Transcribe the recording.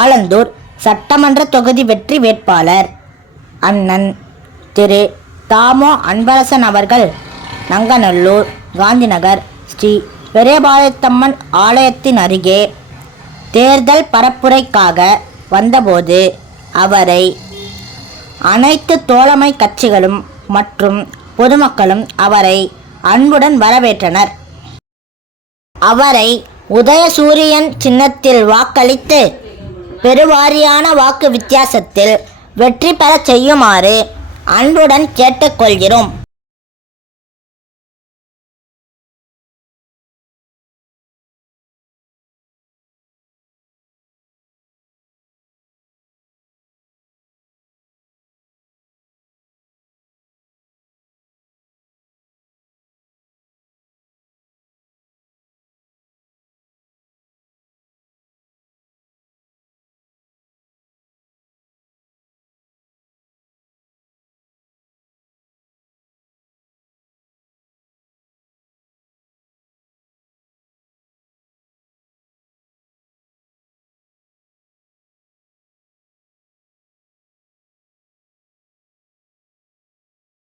ஆலந்தூர் சட்டமன்ற தொகுதி வெற்றி வேட்பாளர் அண்ணன் திரு தாமோ அன்பரசன் அவர்கள் நங்கநல்லூர் காந்திநகர் ஸ்ரீ பெரியபாளையத்தம்மன் ஆலயத்தின் அருகே தேர்தல் பரப்புரைக்காக வந்தபோது அவரை அனைத்து தோழமை கட்சிகளும் மற்றும் பொதுமக்களும் அவரை அன்புடன் வரவேற்றனர். அவரை உதயசூரியன் சின்னத்தில் வாக்களித்து பெருவாரியான வாக்கு வித்தியாசத்தில் வெற்றி பெறச் செய்யுமாறு அன்புடன் கேட்டுக்கொள்கிறோம்.